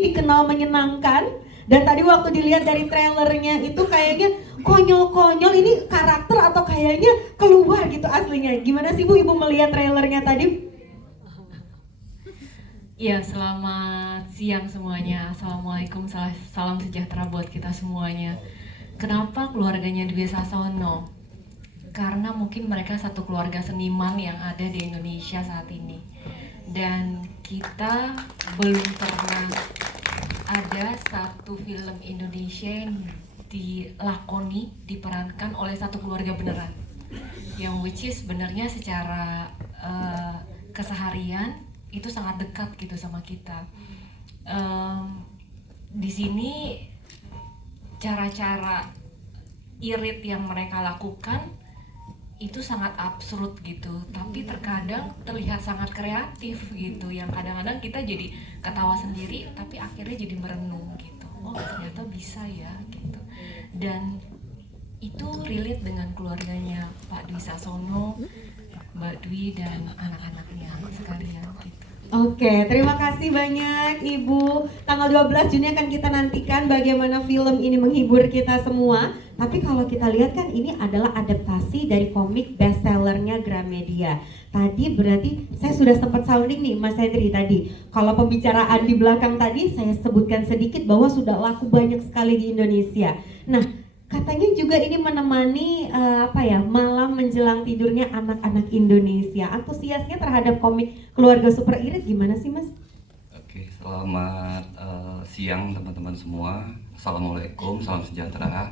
dikenal menyenangkan, dan tadi waktu dilihat dari trailernya itu kayaknya konyol-konyol, ini karakter atau kayaknya keluar gitu aslinya. Gimana sih Bu, Ibu melihat trailernya tadi? Iya, selamat siang semuanya. Assalamualaikum, salam sejahtera buat kita semuanya. Kenapa keluarganya Dwi Sasono? Karena mungkin mereka satu keluarga seniman yang ada di Indonesia saat ini. Dan kita belum pernah ada satu film Indonesia yang dilakoni, diperankan oleh satu keluarga beneran. Yang which is sebenarnya secara keseharian itu sangat dekat gitu sama kita. Di sini cara-cara irit yang mereka lakukan itu sangat absurd gitu, tapi terkadang terlihat sangat kreatif gitu, yang kadang-kadang kita jadi ketawa sendiri tapi akhirnya jadi merenung gitu, oh ternyata bisa ya gitu. Dan itu relate dengan keluarganya Pak Dwi Sasono, Mbak Dwi dan anak-anaknya sekalian gitu. Oke, terima kasih banyak Ibu. Tanggal 12 Juni akan kita nantikan bagaimana film ini menghibur kita semua. Tapi kalau kita lihat kan ini adalah adaptasi dari komik bestsellernya Gramedia. Tadi berarti saya sudah sempat sounding nih Mas Hendri tadi. Kalau pembicaraan di belakang tadi saya sebutkan sedikit bahwa sudah laku banyak sekali di Indonesia. Nah, katanya juga ini menemani malam menjelang tidurnya anak-anak Indonesia. Antusiasnya terhadap komik Keluarga Super Irit gimana sih Mas? Oke, selamat siang teman-teman semua. Assalamualaikum, salam sejahtera.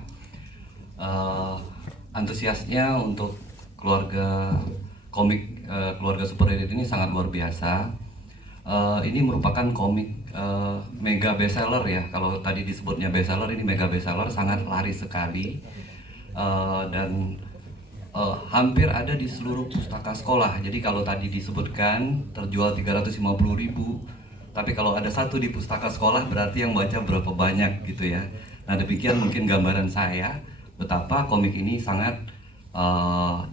Antusiasnya untuk komik Keluarga Super Irit ini sangat luar biasa. Ini merupakan komik mega bestseller ya. Kalau tadi disebutnya bestseller, ini mega bestseller, sangat laris sekali, dan hampir ada di seluruh pustaka sekolah. Jadi kalau tadi disebutkan terjual 350.000, tapi kalau ada satu di pustaka sekolah berarti yang baca berapa banyak gitu ya. Nah, demikian mungkin gambaran saya betapa komik ini sangat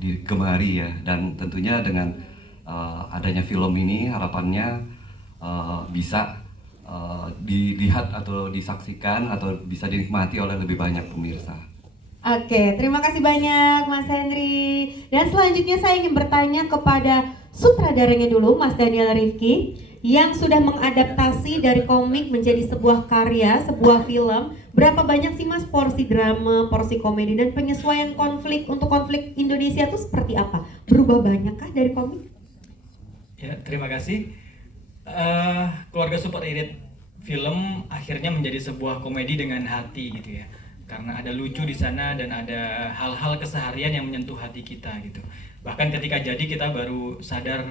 digemari ya, dan tentunya dengan adanya film ini harapannya bisa dilihat atau disaksikan atau bisa dinikmati oleh lebih banyak pemirsa. Oke, terima kasih banyak Mas Henry. Dan selanjutnya saya ingin bertanya kepada sutradaranya dulu, Mas Daniel Rifki, yang sudah mengadaptasi dari komik menjadi sebuah karya, sebuah film. Berapa banyak sih Mas porsi drama, porsi komedi, dan penyesuaian konflik untuk konflik Indonesia itu seperti apa? Berubah banyakkah dari komik? Ya, terima kasih. Keluarga Super Irit film akhirnya menjadi sebuah komedi dengan hati gitu ya, karena ada lucu di sana dan ada hal-hal keseharian yang menyentuh hati kita gitu. Bahkan ketika jadi kita baru sadar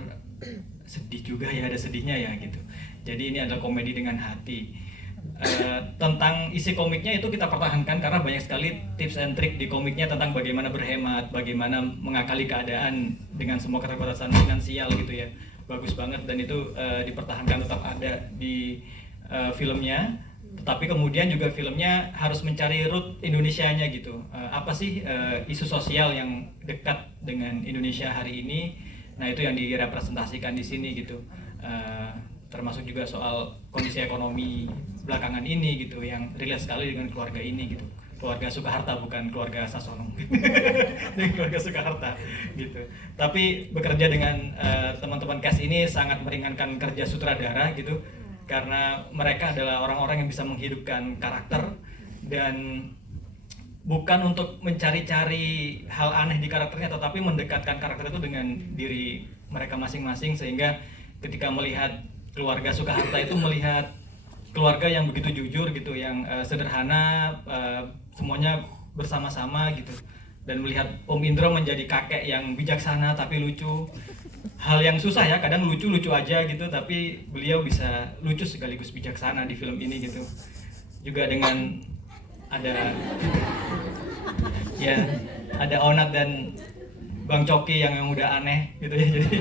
sedih juga ya, ada sedihnya ya gitu. Jadi ini adalah komedi dengan hati. Tentang isi komiknya itu kita pertahankan karena banyak sekali tips and trick di komiknya tentang bagaimana berhemat, bagaimana mengakali keadaan dengan semua keterbatasan finansial gitu ya. Bagus banget, dan itu dipertahankan, tetap ada di filmnya. Tetapi kemudian juga filmnya harus mencari root Indonesianya gitu. Apa sih isu sosial yang dekat dengan Indonesia hari ini? Nah, itu yang direpresentasikan di sini gitu. Termasuk juga soal kondisi ekonomi belakangan ini gitu, yang relate sekali dengan keluarga ini gitu. Keluarga Soeharto, bukan keluarga Sasono. Keluarga Soeharto gitu. Tapi bekerja dengan teman-teman cast ini sangat meringankan kerja sutradara gitu, karena mereka adalah orang-orang yang bisa menghidupkan karakter dan bukan untuk mencari-cari hal aneh di karakternya, tetapi mendekatkan karakter itu dengan diri mereka masing-masing, sehingga ketika melihat keluarga Soeharto itu melihat keluarga yang begitu jujur gitu, yang sederhana, semuanya bersama-sama gitu, dan melihat Om Indro menjadi kakek yang bijaksana tapi lucu. Hal yang susah ya, kadang lucu-lucu aja gitu, tapi beliau bisa lucu sekaligus bijaksana di film ini gitu. Juga dengan ada ya ada Onat dan Bang Coki yang udah aneh gitu ya, jadi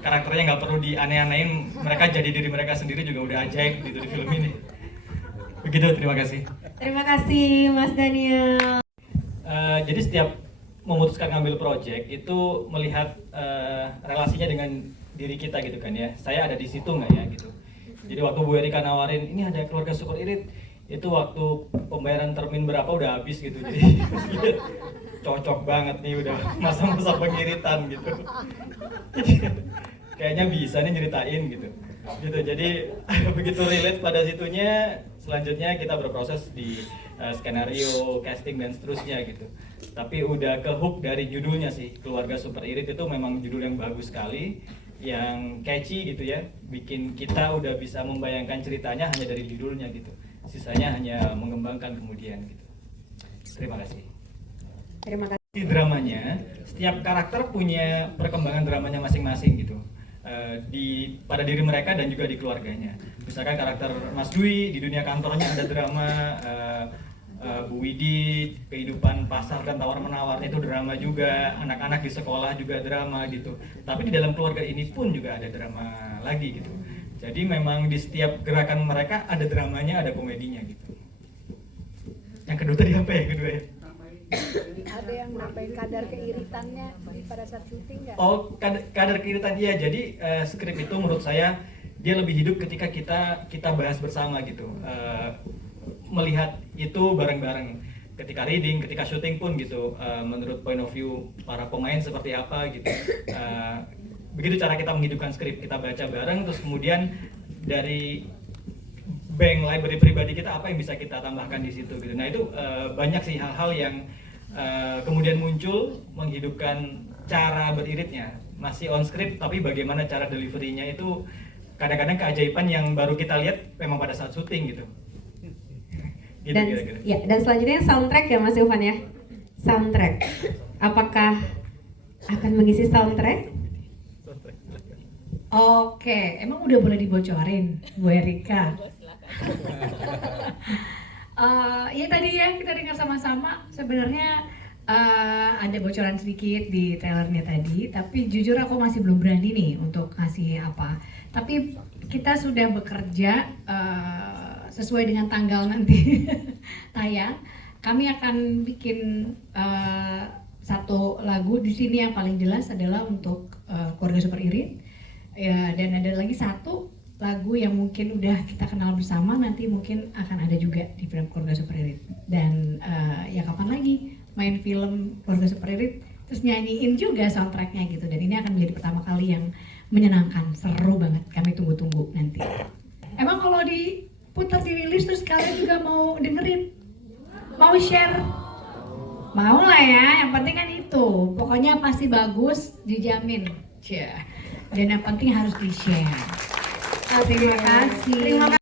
karakternya nggak perlu dianeh-anehin, mereka jadi diri mereka sendiri juga udah ajaib gitu di film ini. Begitu, terima kasih. Terima kasih Mas Daniel. Jadi setiap memutuskan ngambil project itu melihat relasinya dengan diri kita gitu kan ya. Saya ada di situ nggak ya gitu. Jadi waktu Bu Erika nawarin ini ada keluarga super irit, itu waktu pembayaran termin berapa udah habis gitu. Jadi cocok banget nih, udah masa-masa pengiritan gitu. Kayaknya bisa nih nyeritain gitu. Jadi begitu relate pada situnya, selanjutnya kita berproses di skenario, casting dan seterusnya gitu. Tapi udah ke hook dari judulnya sih, Keluarga Super Irit itu memang judul yang bagus sekali, yang catchy gitu ya, bikin kita udah bisa membayangkan ceritanya hanya dari judulnya gitu. Sisanya hanya mengembangkan kemudian gitu. Terima kasih. Terima kasih. Di dramanya, setiap karakter punya perkembangan dramanya masing-masing gitu. Pada diri mereka dan juga di keluarganya. Misalkan karakter Mas Dwi di dunia kantornya ada drama, Bu Widi kehidupan pasar dan tawar-menawar itu drama juga, anak-anak di sekolah juga drama gitu. Tapi di dalam keluarga ini pun juga ada drama lagi gitu. Jadi memang di setiap gerakan mereka ada dramanya, ada komedinya gitu. Yang kedua tadi apa ya kedua ya? Ada yang nambahin kadar keiritannya pada saat syuting nggak? Oh, kadar keiritan iya. Jadi skrip itu menurut saya dia lebih hidup ketika kita bahas bersama gitu. Melihat itu bareng-bareng. Ketika reading, ketika syuting pun gitu. Menurut point of view para pemain seperti apa gitu. Begitu cara kita menghidupkan skrip, kita baca bareng, terus kemudian dari bank library pribadi kita apa yang bisa kita tambahkan di situ gitu. Nah itu banyak sih hal-hal yang kemudian muncul menghidupkan cara beriritnya. Masih on script tapi bagaimana cara deliverynya itu kadang-kadang keajaiban yang baru kita lihat memang pada saat syuting gitu. Gitu Dan kira-kira. ya, dan selanjutnya soundtrack ya Mas Ilvan ya. Soundtrack. Apakah akan mengisi soundtrack? Oke, emang udah boleh dibocorin, Bu Erika? Ya tadi ya kita dengar sama-sama sebenarnya ada bocoran sedikit di trailernya tadi, tapi jujur aku masih belum berani nih untuk kasih apa. Tapi kita sudah bekerja sesuai dengan tanggal nanti tayang. Kami akan bikin satu lagu di sini yang paling jelas adalah untuk Keluarga Super Irit. Ya, dan ada lagi satu lagu yang mungkin udah kita kenal bersama, nanti mungkin akan ada juga di film Keluarga Super Irit. Dan ya kapan lagi main film Keluarga Super Irit terus nyanyiin juga soundtracknya gitu. Dan ini akan menjadi pertama kali yang menyenangkan, seru banget, kami tunggu-tunggu nanti. Emang kalau diputar dirilis terus kalian juga mau dengerin, mau share, mau lah ya, yang penting kan itu, pokoknya pasti bagus, dijamin. Dan yang penting harus di-share. Terima kasih.